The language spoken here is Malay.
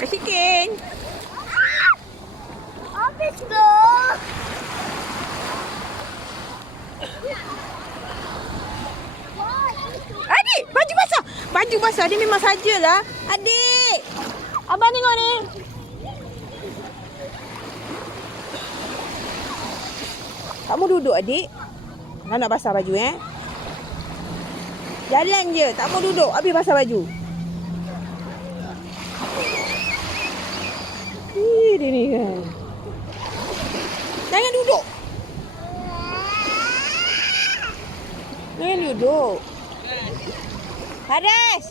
Kak Sikin. Habis tu. Adik, baju basah. Baju basah dia memang sajalah. Adik. Abang tengok ni. Kamu duduk adik. Nak nak basah baju eh. Jalan je, tak mau duduk. Habis basah baju. Dia ni kan. Jangan duduk. Jangan duduk. Haris.